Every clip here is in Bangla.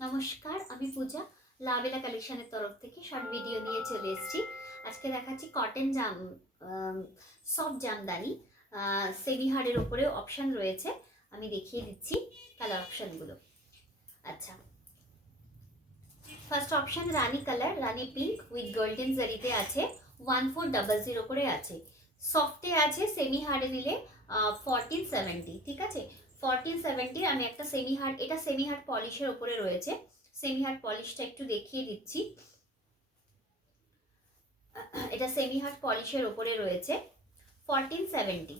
নমস্কার, আমি পূজা লাভেলা কালেকশনের তরফ থেকে শর্ট ভিডিও নিয়ে চলে এসেছি। আজকে দেখাচ্ছি কটন সফট জামদানি সেমি হার্ডের ওপরে অপশান রয়েছে। আমি দেখিয়ে দিচ্ছি কালার অপশানগুলো। আচ্ছা, ফার্স্ট অপশান রানি কালার, রানি পিঙ্ক উইথ গোল্ডেন জারিতে আছে, 1400 করে আছে। সফটে আছে, সেমি হার্ডে নিলে 1470। ঠিক আছে, 1470। আমি একটা সেমি হার্ড, এটা সেমি হার্ড পলিশের ওপরে রয়েছে। সেমি হার্ড পলিশটা একটু দেখিয়ে দিচ্ছি। এটা সেমি হার্ড পলিশের ওপরে রয়েছে, 1470।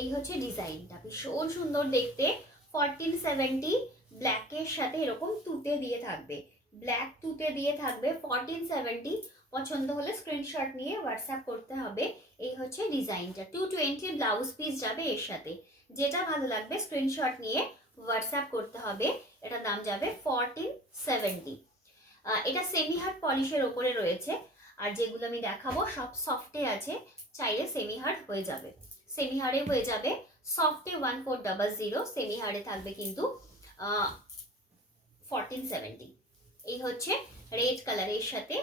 এই হচ্ছে ডিজাইনটা, ভীষণ সুন্দর দেখতে। 1470 ব্ল্যাকের সাথে এরকম তুতে দিয়ে থাকবে, ব্ল্যাক তুতে দিয়ে থাকবে। 1470 পছন্দ হলে স্ক্রিনশট নিয়ে হোয়াটসঅ্যাপ করতে হবে। এই হচ্ছে ডিজাইনটা। 220 ব্লাউজ পিস যাবে এর সাথে। যেটা ভালো লাগবে স্ক্রিনশট নিয়ে হোয়াটসঅ্যাপ করতে হবে। এটা দাম যাবে 1470। এটা সেমি হার্ড পলিশের ওপরে রয়েছে। আর যেগুলো আমি দেখাবো সব সফটে আছে, চাইলে সেমি হার্ড হয়ে যাবে, সেমি হার্ডে হয়ে যাবে। সফটে 1400, সেমি হার্ডে থাকবে কিন্তু 1470। এই হচ্ছে রেড কালারের সাথে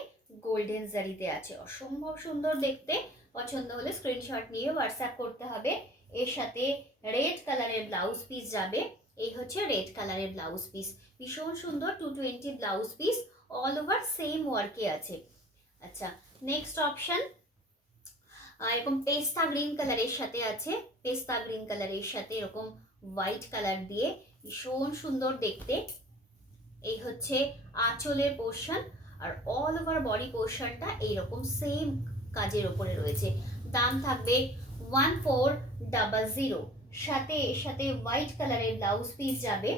গোল্ডেন জারিতে আছে, অসম্ভব সুন্দর দেখতে। পছন্দ হলে স্ক্রিনশট নিয়ে হোয়াটসঅ্যাপ করতে হবে। এর সাথে রেড কালারের ব্লাউজ পিস যাবে। এই হচ্ছে রেড কালারের ব্লাউজ পিস, ভীষণ সুন্দর। 220 blouse piece, all over same ওয়ার্কে আছে। আচ্ছা, নেক্সট অপশন এরকম পেস্তা গ্রিন কালারের সাথে আছে। পেস্তা গ্রিন কালারের সাথে এরকম হোয়াইট কালার দিয়ে, ভীষণ সুন্দর দেখতে। এই হচ্ছে আঁচলের পোর্শন, আর অল ওভার বডি পোর্শনটা এইরকম সেম কাজের ওপরে রয়েছে। দাম থাকবে 1400। সাথে এর সাথে হোয়াইট কালারের ব্লাউজ পিস যাবে।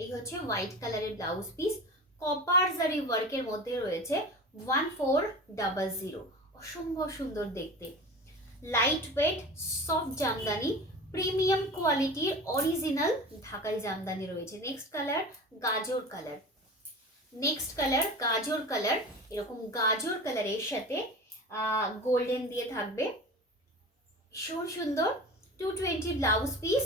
এই হচ্ছে হোয়াইট কালারের ব্লাউজ পিস, কপার জারি ওয়ার্কের মধ্যে রয়েছে। 1400, অসম্ভব সুন্দর দেখতে। Light weight soft Jamdani, premium কোয়ালিটির অরিজিনাল ঢাকাই জামদানি রয়েছে। নেক্সট কালার গাজর কালার, নেক্সট কালার গাজর কালার। এরকম গাজর কালারের সাথে গোল্ডেন দিয়ে থাকবে, ভীষণ সুন্দর। 220 ব্লাউজ পিস,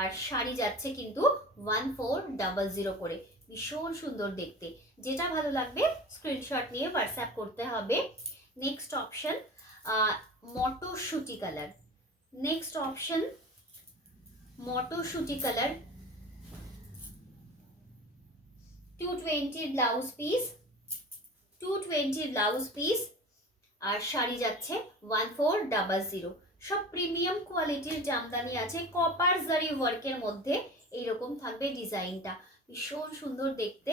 আর শাড়ি যাচ্ছে কিন্তু 1400 করে, ভীষণ সুন্দর দেখতে। যেটা ভালো লাগবে স্ক্রিনশট নিয়ে হোয়াটসঅ্যাপ করতে হবে। নেক্সট অপশন মটরশুটি কালার, নেক্সট অপশন মটরশুটি colour. 220 blouse piece, 220 blouse piece, আর শাড়ি যাচ্ছে 1400। সব প্রিমিয়াম কোয়ালিটির জামদানি আছে, কপার জারি ওয়ার্কের মধ্যে এইরকম থাকবে ডিজাইনটা, ভীষণ সুন্দর দেখতে।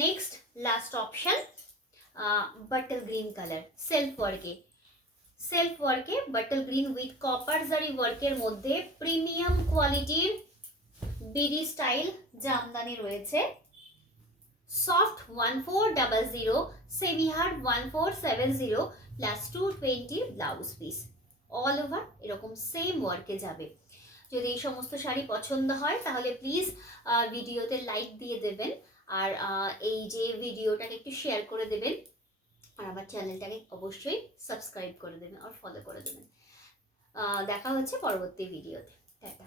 Next last option bottle green colour, self ওয়ার্কে, সেলফ ওয়ার্কে bottle green with copper zari ওয়ার্কের মধ্যে প্রিমিয়াম কোয়ালিটির বিডি স্টাইল জামদানি রয়েছে। Soft 1400, semi hard 1470, plus 220 blouse piece, all over এরকম সেম ওয়ার্কে যাবে। যদি এই সমস্ত শাড়ি পছন্দ হয় তাহলে প্লিজ ভিডিওতে লাইক দিয়ে দেবেন, আর এই যে ভিডিওটাকে একটু শেয়ার করে দেবেন, আর আমার চ্যানেলটাকে অবশ্যই সাবস্ক্রাইব করে দেবেন আর ফলো করে দেবেন। দেখা হচ্ছে পরবর্তী ভিডিওতে। টাটা।